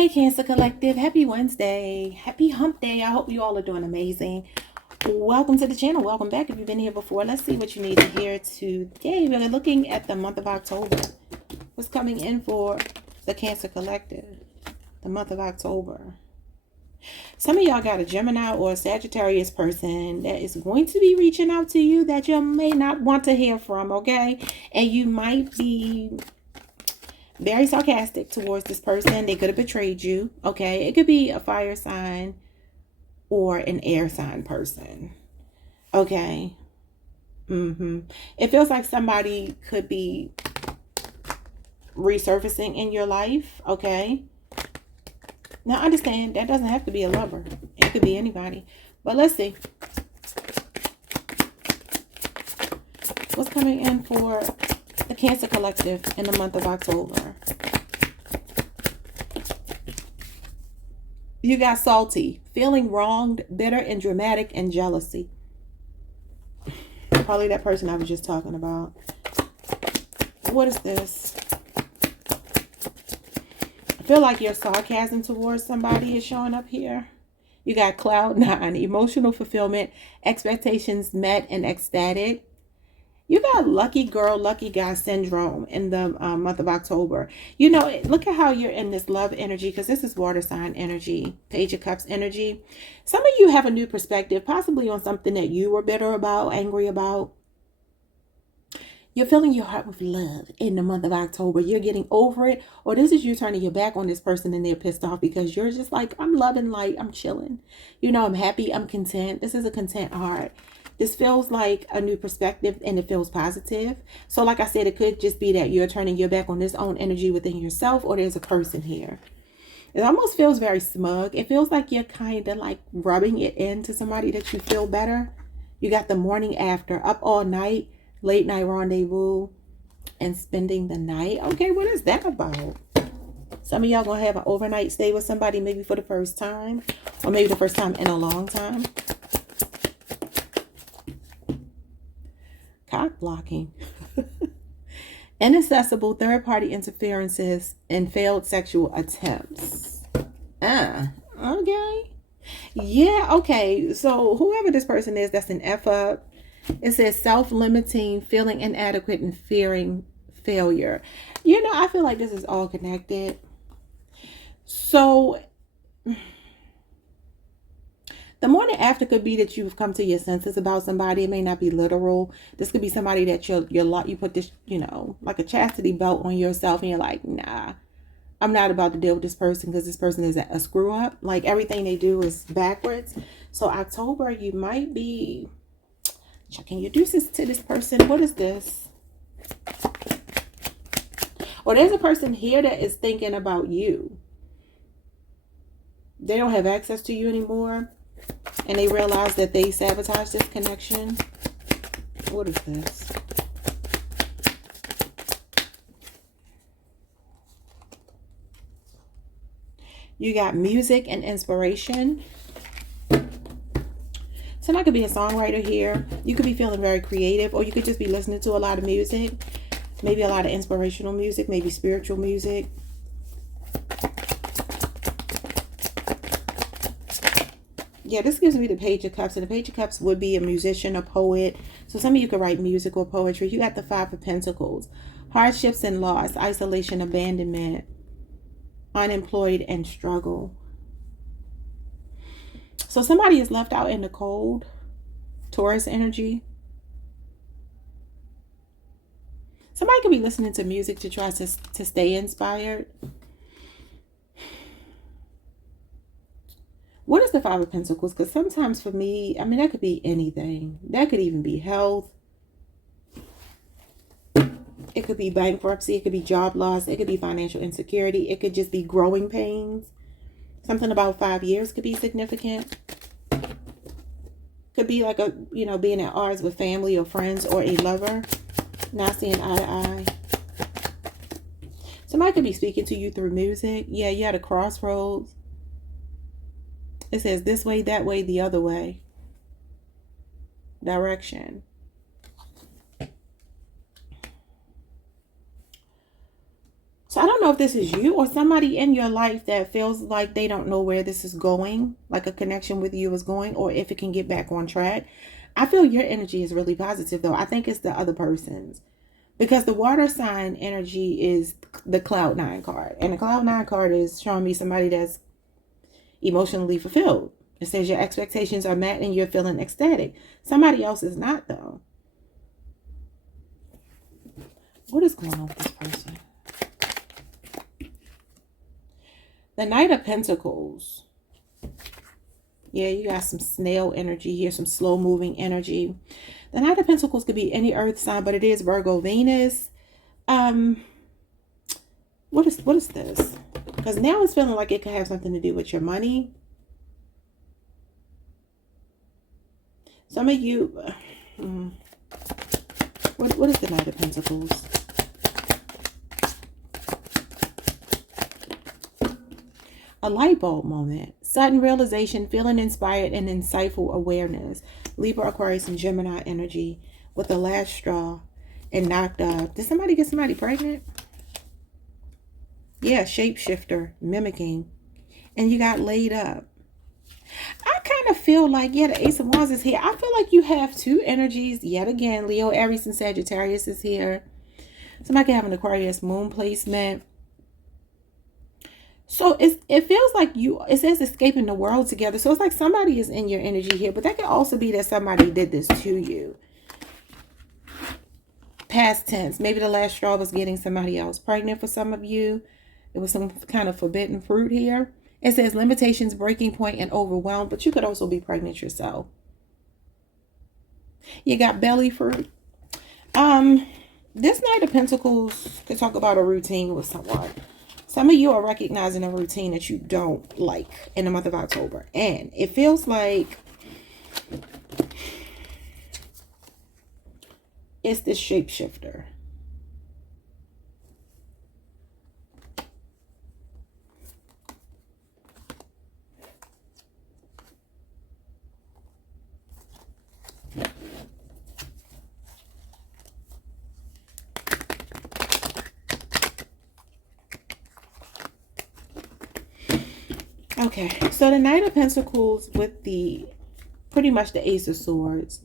Hey, Cancer Collective. Happy Wednesday. Happy hump day. I hope you all are doing amazing. Welcome to the channel. Welcome back if you've been here before. Let's see what you need to hear today. We're looking at the month of October. What's coming in for the Cancer Collective? The month of October. Some of y'all got a Gemini or a Sagittarius person that is going to be reaching out to you that you may not want to hear from, okay? And you might be very sarcastic towards this person. They could have betrayed you, okay? It could be a fire sign or an air sign person, okay? It feels like somebody could be resurfacing in your life, okay? Now, understand, that doesn't have to be a lover. It could be anybody. But let's see. What's coming in for the Cancer Collective in the month of October? You got salty, feeling wronged, bitter, and dramatic, and jealousy. Probably that person I was just talking about. What is this? I feel like your sarcasm towards somebody is showing up here. You got cloud 9, emotional fulfillment, expectations met, and ecstatic. You got lucky girl, lucky guy syndrome in the month of October. You know, look at how you're in this love energy, because this is water sign energy, Page of Cups energy. Some of you have a new perspective, possibly on something that you were bitter about, angry about. You're filling your heart with love in the month of October. You're getting over it, or this is you turning your back on this person and they're pissed off because you're just like, I'm loving light, I'm chilling. You know, I'm happy, I'm content. This is a content heart. This feels like a new perspective and it feels positive. So like I said, it could just be that you're turning your back on this own energy within yourself, or there's a person here. It almost feels very smug. It feels like you're kind of like rubbing it into somebody that you feel better. You got the morning after, up all night, late night rendezvous, and spending the night. Okay, what is that about? Some of y'all gonna have an overnight stay with somebody maybe for the first time, or maybe the first time in a long time. Cock blocking. Inaccessible third-party interferences and failed sexual attempts. Okay. Yeah, okay. So whoever this person is, that's an F up. It says self-limiting, feeling inadequate, and fearing failure. You know, I feel like this is all connected. So the morning after could be that you've come to your senses about somebody. It may not be literal. This could be somebody that you put this, you know, like a chastity belt on yourself, and you're like, nah, I'm not about to deal with this person because this person is a screw up. Like everything they do is backwards. So October, you might be checking your deuces to this person. What is this? Or there's a person here that is thinking about you. They don't have access to you anymore, and they realize that they sabotaged this connection. What is this? You got music and inspiration. Somebody could be a songwriter here. You could be feeling very creative, or you could just be listening to a lot of music. Maybe a lot of inspirational music, maybe spiritual music. Yeah, this gives me the Page of Cups, and the Page of Cups would be a musician, a poet. So some of you could write music or poetry. You got the Five of Pentacles. Hardships and loss, isolation, abandonment, unemployed, and struggle. So somebody is left out in the cold. Taurus energy. Somebody could be listening to music to try to stay inspired. What is the Five of Pentacles? Because sometimes for me, I mean, that could be anything. That could even be health. It could be bankruptcy. It could be job loss. It could be financial insecurity. It could just be growing pains. Something about 5 years could be significant. Could be like a, you know, being at odds with family or friends or a lover. Not seeing eye to eye. Somebody could be speaking to you through music. Yeah, you had a crossroads. It says this way, that way, the other way. Direction. So I don't know if this is you or somebody in your life that feels like they don't know where this is going, like a connection with you is going, or if it can get back on track. I feel your energy is really positive though. I think it's the other person's. Because the water sign energy is the Cloud 9 card. And the Cloud 9 card is showing me somebody that's emotionally fulfilled. It says your expectations are met and you're feeling ecstatic. Somebody else is not though. What is going on with this person? The Knight of Pentacles. Yeah, you got some snail energy here, some slow moving energy. The Knight of Pentacles could be any earth sign, but it is Virgo Venus. What is this? Because now it's feeling like it could have something to do with your money. Some of you, what is the Knight of Pentacles? A light bulb moment, sudden realization, feeling inspired and insightful awareness. Libra, Aquarius, and Gemini energy with the last straw and knocked up. Did somebody get somebody pregnant? Yeah, shapeshifter, mimicking. And you got laid up. I kind of feel like, yeah, the Ace of Wands is here. I feel like you have two energies yet again. Leo, Aries, and Sagittarius is here. Somebody can have an Aquarius moon placement. So it feels like it says escaping the world together. So it's like somebody is in your energy here. But that could also be that somebody did this to you. Past tense. Maybe the last straw was getting somebody else pregnant for some of you. It was some kind of forbidden fruit here. It says limitations, breaking point, and overwhelmed. But you could also be pregnant yourself. You got belly fruit. This Knight of Pentacles could talk about a routine with someone. Some of you are recognizing a routine that you don't like in the month of October. And it feels like it's this shapeshifter. Okay, so the Knight of Pentacles with the pretty much the Ace of Swords.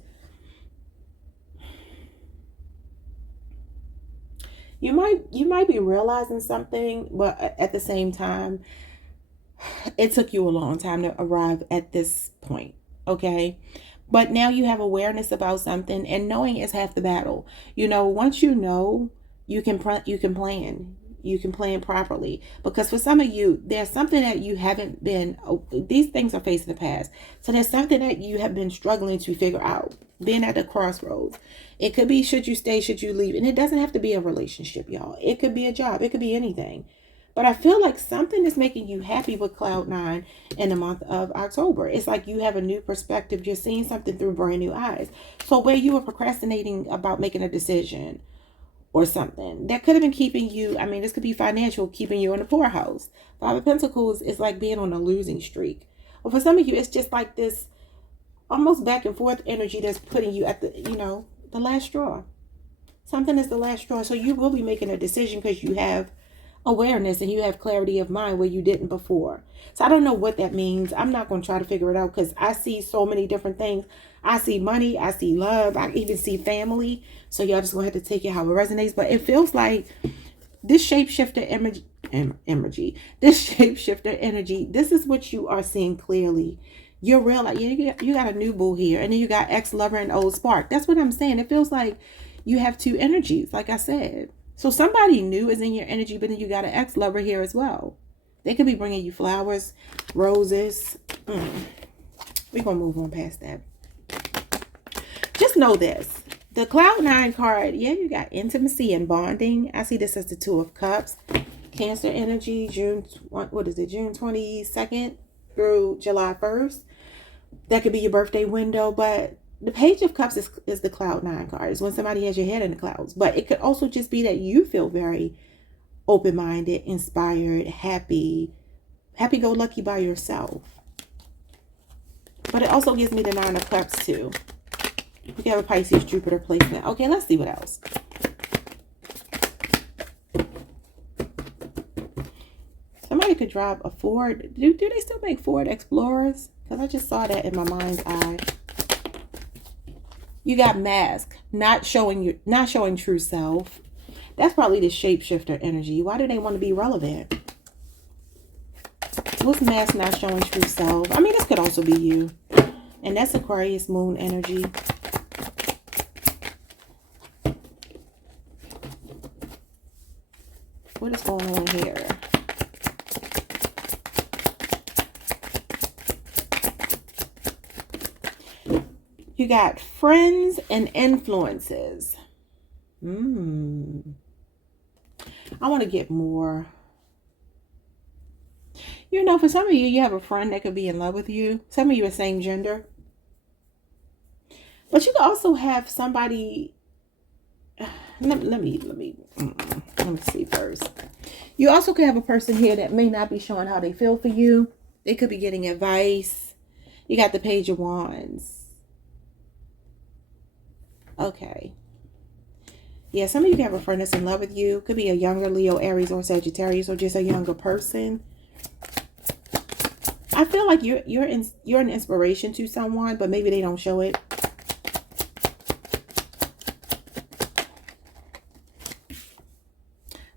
You might be realizing something, but at the same time, it took you a long time to arrive at this point, okay? But now you have awareness about something, and knowing is half the battle. You know, once you know, you can plan. You can plan properly, because for some of you, there's something that you haven't been, these things are facing the past. So there's something that you have been struggling to figure out, being at the crossroads. It could be, should you stay, should you leave? And it doesn't have to be a relationship, y'all. It could be a job. It could be anything. But I feel like something is making you happy with Cloud 9 in the month of October. It's like you have a new perspective. You're seeing something through brand new eyes. So where you were procrastinating about making a decision or something that could have been keeping you, I mean, this could be financial, keeping you in the poorhouse. Five of Pentacles is like being on a losing streak. Well, for some of you, it's just like this almost back and forth energy that's putting you at the, you know, the last straw. Something is the last straw. So you will be making a decision because you have awareness and you have clarity of mind where you didn't before. So I don't know what that means. I'm not going to try to figure it out because I see so many different things. I see money, I see love, I even see family. So y'all just going to have to take it how it resonates. But it feels like this shapeshifter energy, this shapeshifter energy, this is what you are seeing clearly. You're real, like you got a new boo here, and then you got ex-lover and old spark. That's what I'm saying. It feels like you have two energies, like I said. So somebody new is in your energy, but then you got an ex-lover here as well. They could be bringing you flowers, roses. We're going to move on past that. Just know this. The Cloud 9 card, yeah, you got intimacy and bonding. I see this as the Two of Cups. Cancer energy, June 22nd through July 1st. That could be your birthday window, but the Page of Cups is the Cloud 9 card. It's when somebody has your head in the clouds. But it could also just be that you feel very open-minded, inspired, happy-go-lucky by yourself. But it also gives me the Nine of Cups too. We have a Pisces Jupiter placement. Okay, let's see what else. somebody could drive a Ford. Do they still make Ford Explorers? Because I just saw that in my mind's eye. You got mask, not showing true self. That's probably the shapeshifter energy. Why do they want to be relevant? What's mask not showing true self? I mean, this could also be you. And that's Aquarius moon energy. What is going on here? You got friends and influences. I want to get more. You know, for some of you, you have a friend that could be in love with you. Some of you are same gender. But you could also have somebody. Let me see first. You also could have a person here that may not be showing how they feel for you. They could be getting advice. You got the Page of Wands. Okay. Yeah, some of you have a friend that's in love with you. Could be a younger Leo, Aries, or Sagittarius, or just a younger person. I feel like you're an inspiration to someone, but maybe they don't show it.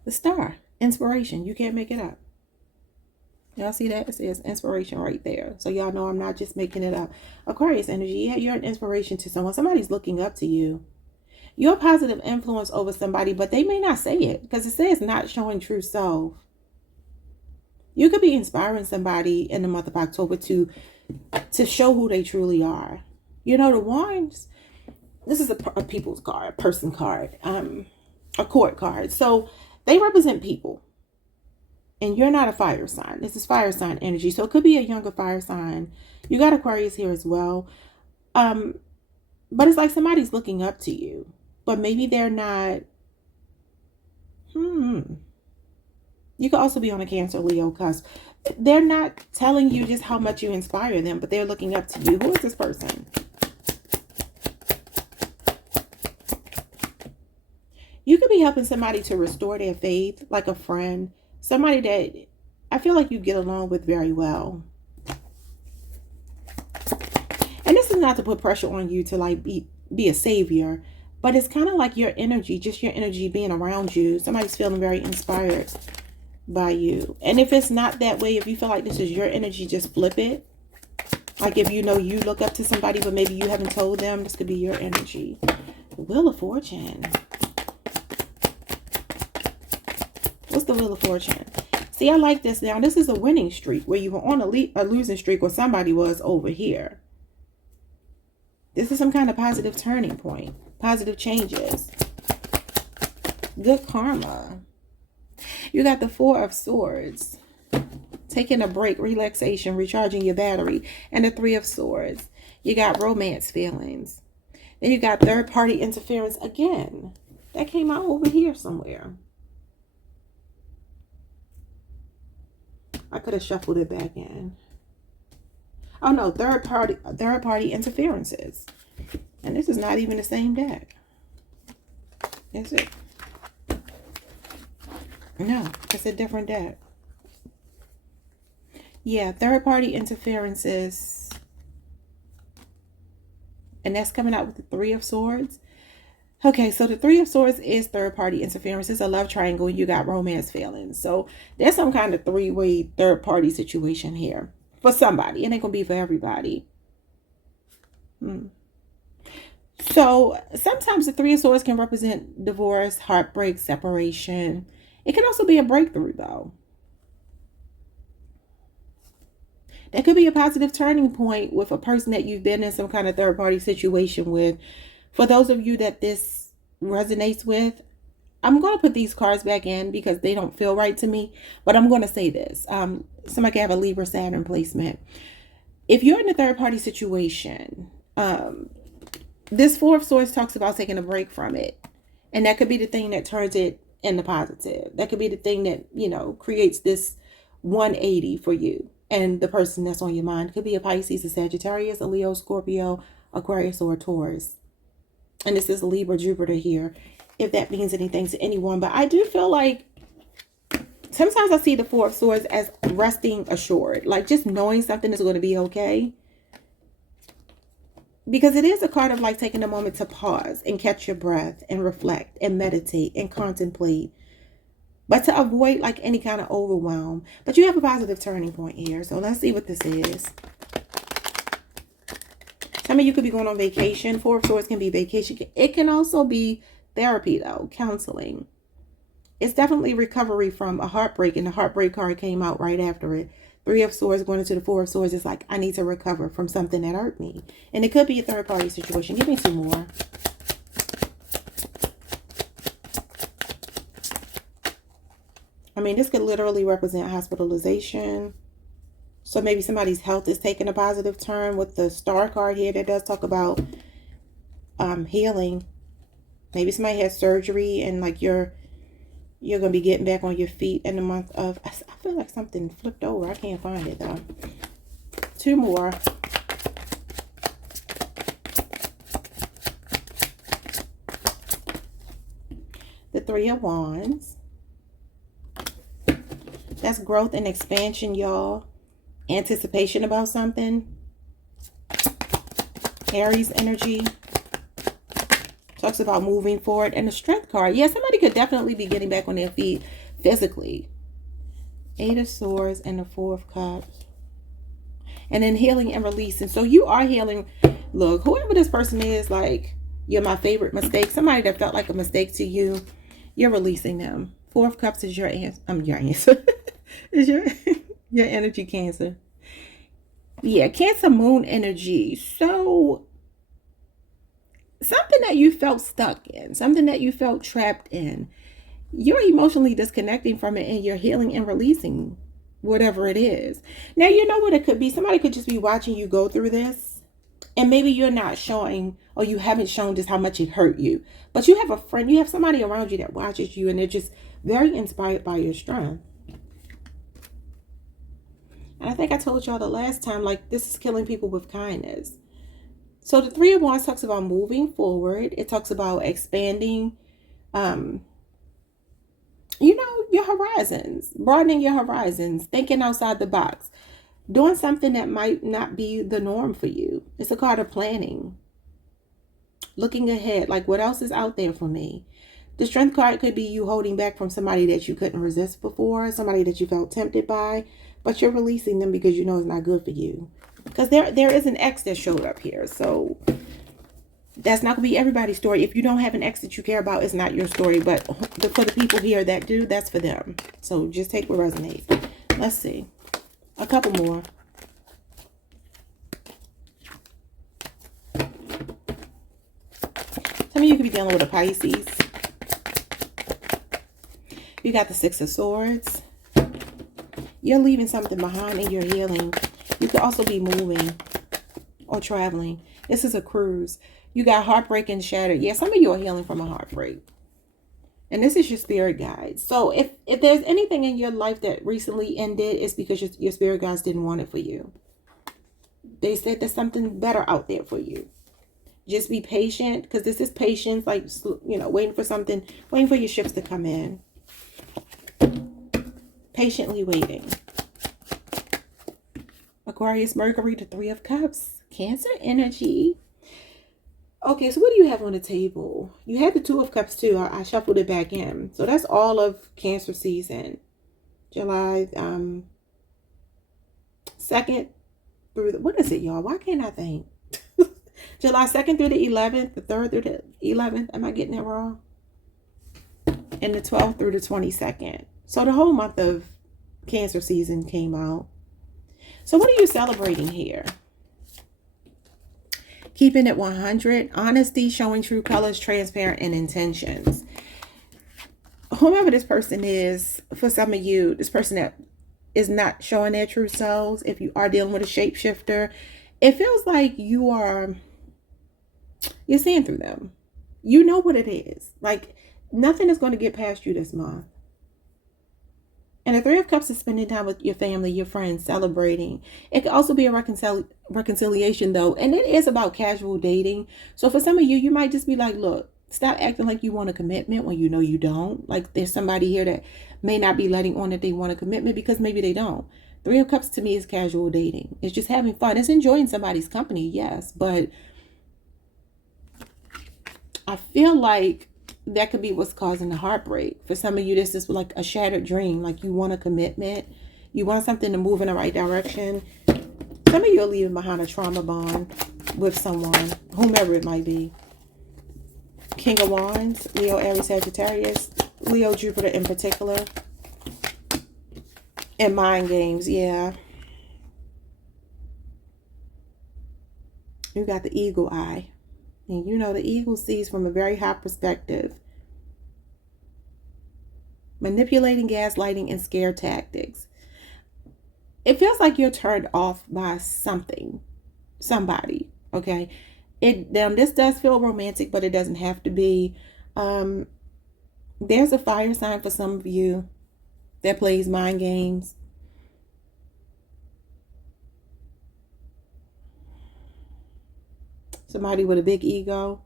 The Star, inspiration. You can't make it up. Y'all see that? It says inspiration right there. So y'all know I'm not just making it up. Aquarius energy. Yeah, you're an inspiration to someone. Somebody's looking up to you. You're a positive influence over somebody, but they may not say it because it says not showing true self. You could be inspiring somebody in the month of October to show who they truly are. You know, the Wands, this is a people's card, a person card, a court card. So they represent people. And you're not a fire sign. This is fire sign energy. So it could be a younger fire sign. You got Aquarius here as well. But it's like somebody's looking up to you. But maybe they're not. You could also be on a Cancer, Leo cusp. They're not telling you just how much you inspire them, but they're looking up to you. Who is this person? You could be helping somebody to restore their faith, like a friend. Somebody that I feel like you get along with very well. And this is not to put pressure on you to like be a savior, but it's kind of like your energy, just your energy being around you. Somebody's feeling very inspired by you. And if it's not that way, if you feel like this is your energy, just flip it. Like if you know you look up to somebody, but maybe you haven't told them, this could be your energy. Wheel of Fortune. What's the Wheel of Fortune? See, I like this now. This is a winning streak where you were on a losing streak or somebody was over here. This is some kind of positive turning point. Positive changes. Good karma. You got the Four of Swords. Taking a break, relaxation, recharging your battery. And the Three of Swords. You got romance feelings. Then you got third party interference again. That came out over here somewhere. I could have shuffled it back in. Oh no, third party interferences. And this is not even the same deck. Is it? No, it's a different deck. Yeah, third party interferences. And that's coming out with the Three of Swords. Okay, so the Three of Swords is third party interference. It's a love triangle. You got romance feelings. So there's some kind of three-way third party situation here for somebody. It ain't going to be for everybody. So sometimes the Three of Swords can represent divorce, heartbreak, separation. It can also be a breakthrough though. That could be a positive turning point with a person that you've been in some kind of third party situation with. For those of you that this resonates with, I'm going to put these cards back in because they don't feel right to me. But I'm going to say this. Somebody can have a Libra Saturn placement. If you're in a third party situation, this Four of Swords talks about taking a break from it. And that could be the thing that turns it into positive. That could be the thing that, you know, creates this 180 for you. And the person that's on your mind could be a Pisces, a Sagittarius, a Leo, Scorpio, Aquarius, or a Taurus. And this is Libra, Jupiter here, if that means anything to anyone. But I do feel like sometimes I see the Four of Swords as resting assured, like just knowing something is going to be okay. Because it is a card of like taking a moment to pause and catch your breath and reflect and meditate and contemplate, but to avoid like any kind of overwhelm. But you have a positive turning point here. So let's see what this is. Some of you could be going on vacation. Four of Swords can be vacation. It can also be therapy though, counseling. It's definitely recovery from a heartbreak, and the heartbreak card came out right after it. Three of Swords going into the Four of Swords is like, I need to recover from something that hurt me. And it could be a third party situation. Give me two more. I mean, this could literally represent hospitalization. So maybe somebody's health is taking a positive turn with the Star card here that does talk about healing. Maybe somebody has surgery and like you're going to be getting back on your feet in the month of... I feel like something flipped over. I can't find it though. Two more. The Three of Wands. That's growth and expansion, y'all. Anticipation about something. Aries energy. Talks about moving forward. And the Strength card. Yeah, somebody could definitely be getting back on their feet physically. Eight of Swords and the Four of Cups. And then healing and releasing. So you are healing. Look, whoever this person is, like, you're my favorite mistake. Somebody that felt like a mistake to you. You're releasing them. Four of Cups is your answer. Your answer. Is your energy, Cancer. Yeah, Cancer moon energy. So something that you felt stuck in, something that you felt trapped in, you're emotionally disconnecting from it and you're healing and releasing whatever it is. Now, you know what it could be. Somebody could just be watching you go through this, and maybe you're not showing, or you haven't shown just how much it hurt you, but you have a friend, you have somebody around you that watches you, and they're just very inspired by your strength. And I think I told y'all the last time, like, this is killing people with kindness. So the Three of Wands talks about moving forward. It talks about expanding, you know, your horizons, broadening your horizons, thinking outside the box, doing something that might not be the norm for you. It's a card of planning, looking ahead, like what else is out there for me. The Strength card could be you holding back from somebody that you couldn't resist before, somebody that you felt tempted by, but you're releasing them because you know it's not good for you. Because there is an ex that showed up here. So that's not going to be everybody's story. If you don't have an ex that you care about, it's not your story. But for the people here that do, that's for them. So just take what resonates. Let's see. A couple more. Some of you could be dealing with a Pisces. You got the Six of Swords. You're leaving something behind and you're healing. You could also be moving or traveling. This is a cruise. You got heartbreak and shattered. Yeah, some of you are healing from a heartbreak. And this is your spirit guides. So if there's anything in your life that recently ended, it's because your spirit guides didn't want it for you. They said there's something better out there for you. Just be patient, because this is patience, like, you know, waiting for something, waiting for your ships to come in. Patiently waiting. Aquarius, Mercury, the Three of Cups, Cancer energy. Okay, so what do you have on the table? You had the Two of Cups too. I shuffled it back in. So that's all of Cancer season. July 2nd through the, what is it, y'all? Why can't I think? July 2nd through the 11th, the 3rd through the 11th. Am I getting that wrong? And the 12th through the 22nd. So the whole month of Cancer season came out. So what are you celebrating here? Keeping it 100. Honesty, showing true colors, transparent, and intentions. Whomever this person is, for some of you, this person that is not showing their true selves, if you are dealing with a shapeshifter, it feels like you're seeing through them. You know what it is. Like, nothing is going to get past you this month. And the Three of Cups is spending time with your family, your friends, celebrating. It could also be a reconciliation, though. And it is about casual dating. So for some of you, you might just be like, look, Stop acting like you want a commitment when you know you don't. Like there's somebody here that may not be letting on that they want a commitment because maybe they don't. Three of Cups to me is casual dating. It's just having fun. It's enjoying somebody's company, yes. But I feel like that could be what's causing the heartbreak. For some of you, this is like a shattered dream. Like you want a commitment. You want something to move in the right direction. Some of you are leaving behind a trauma bond with someone, whomever it might be. King of Wands, Leo, Aries, Sagittarius, Leo, Jupiter in particular. And mind games, yeah. You got the eagle eye. And you know the eagle sees from a very high perspective. Manipulating, gaslighting, and scare tactics. It feels like you're turned off by something. Somebody, okay? This does feel romantic, but it doesn't have to be. There's a fire sign for some of you that plays mind games. Somebody with a big ego.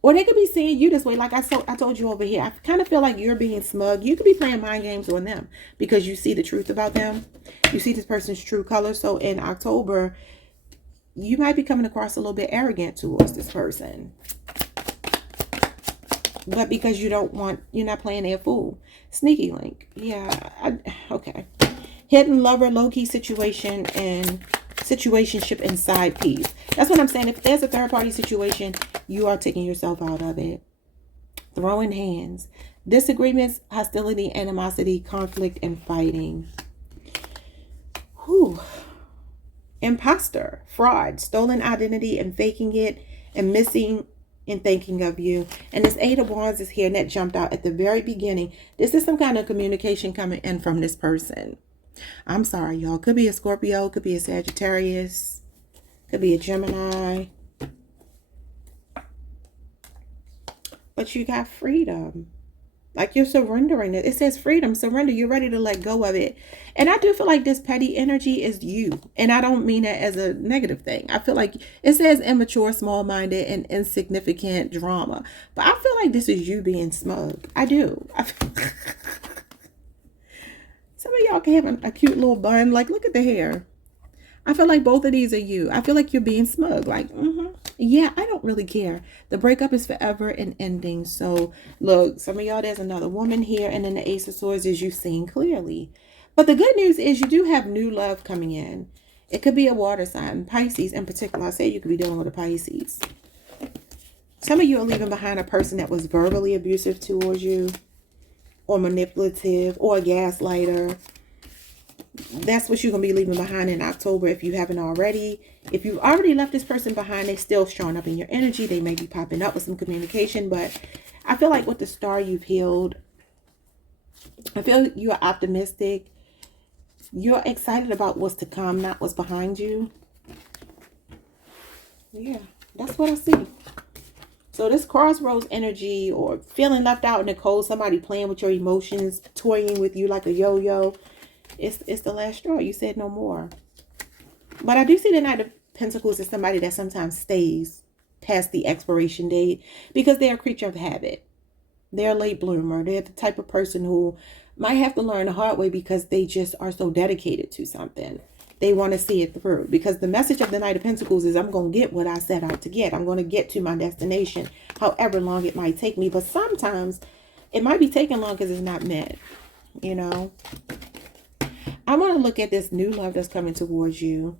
Or they could be seeing you this way. Like I told you over here, I kind of feel like you're being smug. You could be playing mind games on them because you see the truth about them. You see this person's true color. So in October, you might be coming across a little bit arrogant towards this person. But because you're not playing their fool. Sneaky link. Yeah. Okay. Hidden lover, low-key situation, and situationship and side piece. That's what I'm saying. If there's a third-party situation, you are taking yourself out of it. Throwing hands. Disagreements, hostility, animosity, conflict, and fighting. Whew. Imposter, fraud, stolen identity and faking it, and missing and thinking of you. And this Eight of Wands is here, and that jumped out at the very beginning. This is some kind of communication coming in from this person. I'm sorry, y'all. Could be a Scorpio, could be a Sagittarius, could be a Gemini. But you got freedom. Like you're surrendering it. It says freedom, surrender. You're ready to let go of it. And I do feel like this petty energy is you. And I don't mean that as a negative thing. I feel like it says immature, small-minded, and insignificant drama. But I feel like this is you being smug. I do. Some of y'all can have a cute little bun. Like, look at the hair. I feel like both of these are you. I feel like you're being smug. Like, yeah, I don't really care. The breakup is forever and ending. So, look, some of y'all, there's another woman here. And then the Ace of Swords is you seeing clearly. But the good news is you do have new love coming in. It could be a water sign. Pisces in particular. I say you could be dealing with a Pisces. Some of you are leaving behind a person that was verbally abusive towards you, or manipulative, or a gaslighter. That's what you're going to be leaving behind in October if you haven't already. If you've already left this person behind, they're still showing up in your energy. They may be popping up with some communication, but I feel like with the star, you've healed. I feel you're optimistic. You're excited about what's to come, not what's behind you. Yeah, that's what I see. So this Crossroads energy, or feeling left out in the cold, somebody playing with your emotions, toying with you like a yo-yo, it's the last straw. You said no more. But I do see the Knight of Pentacles as somebody that sometimes stays past the expiration date because they're a creature of habit. They're a late bloomer. They're the type of person who might have to learn the hard way because they just are so dedicated to something. They want to see it through, because the message of the Knight of Pentacles is I'm going to get what I set out to get. I'm going to get to my destination, however long it might take me. But sometimes it might be taking long because it's not met, you know. I want to look at this new love that's coming towards you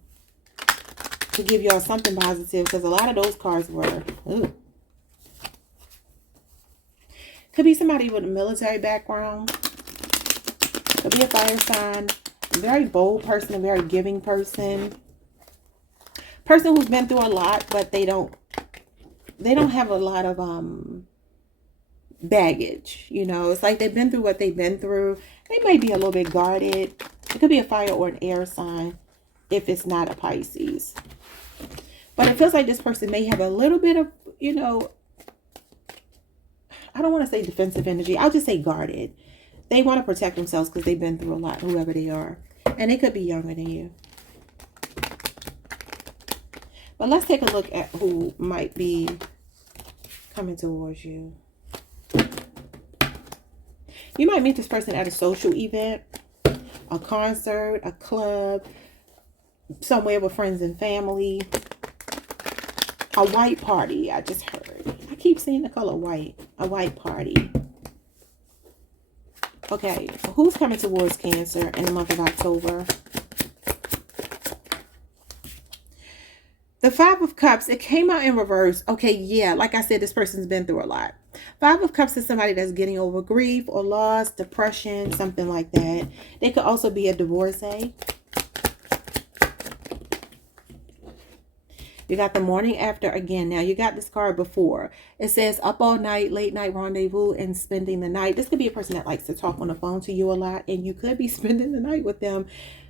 to give y'all something positive, because a lot of those cards were, ooh. Could be somebody with a military background. Could be a fire sign. Very bold person, a very giving person. Person who's been through a lot, but they don't have a lot of baggage. You know, it's like they've been through what they've been through. They may be a little bit guarded. It could be a fire or an air sign if it's not a Pisces. But it feels like this person may have a little bit of, you know, I don't want to say defensive energy. I'll just say guarded. They want to protect themselves because they've been through a lot, whoever they are. And they could be younger than you. But let's take a look at who might be coming towards you. You might meet this person at a social event, a concert, a club, somewhere with friends and family, a white party. I just heard. I keep seeing the color white. A white party. Okay, who's coming towards Cancer in the month of October? The Five of Cups, it came out in reverse. Okay, yeah, like I said, this person's been through a lot. Five of Cups is somebody that's getting over grief or loss, depression, something like that. They could also be a divorcee. You got the morning after again. Now, you got this card before. It says up all night, late night rendezvous, and spending the night. This could be a person that likes to talk on the phone to you a lot, and you could be spending the night with them.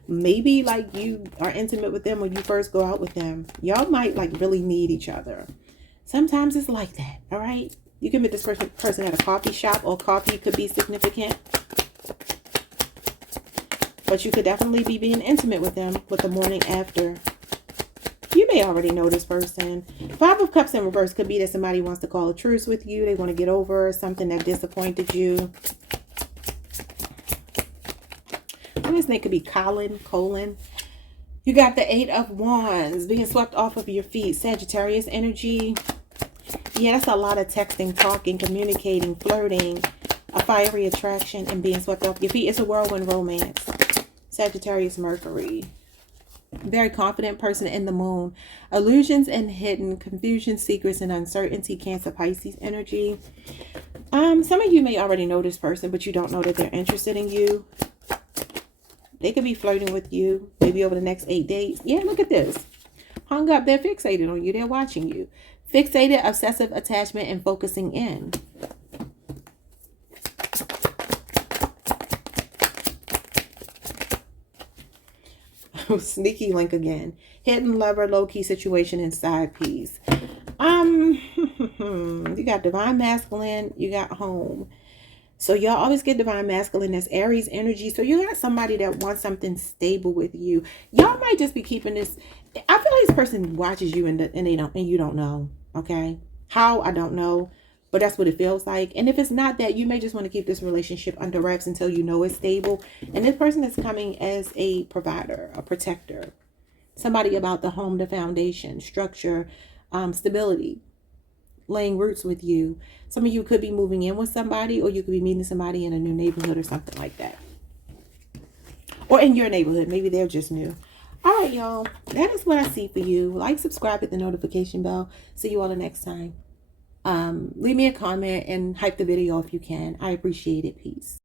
Maybe like you are intimate with them when you first go out with them. Y'all might like really need each other. Sometimes it's like that, all right? You can meet this person at a coffee shop, or coffee could be significant. But you could definitely be being intimate with them with the morning after. You may already know this person. Five of Cups in reverse could be that somebody wants to call a truce with you. They want to get over something that disappointed you. This name could be Colin. You got the Eight of Wands, being swept off of your feet. Sagittarius energy. Yeah, that's a lot of texting, talking, communicating, flirting, a fiery attraction, and being swept off your feet. It's a whirlwind romance. Sagittarius Mercury. Very confident person in the moon. Illusions and hidden, confusion, secrets, and uncertainty. Cancer, Pisces energy. Some of you may already know this person, but you don't know that they're interested in you. They could be flirting with you maybe over the next 8 days. Yeah, look at this. Hung up, they're fixated on you. They're watching you. Fixated, obsessive attachment, and focusing in. Sneaky link again. Hidden lover, low-key situation, and side piece. You got divine masculine, you got home. So y'all always get divine masculine. That's Aries energy. So you got somebody that wants something stable with you. Y'all might just be keeping this. I feel like this person watches you and you don't know. Okay, how, I don't know, but that's what it feels like. And if it's not that, you may just want to keep this relationship under wraps until you know it's stable. And this person is coming as a provider, a protector, somebody about the home, the foundation, structure, stability, laying roots with you. Some of you could be moving in with somebody, or you could be meeting somebody in a new neighborhood or something like that. Or in your neighborhood. Maybe they're just new. All right, y'all. That is what I see for you. Like, subscribe, hit the notification bell. See you all the next time. Leave me a comment and hype the video if you can. I appreciate it. Peace.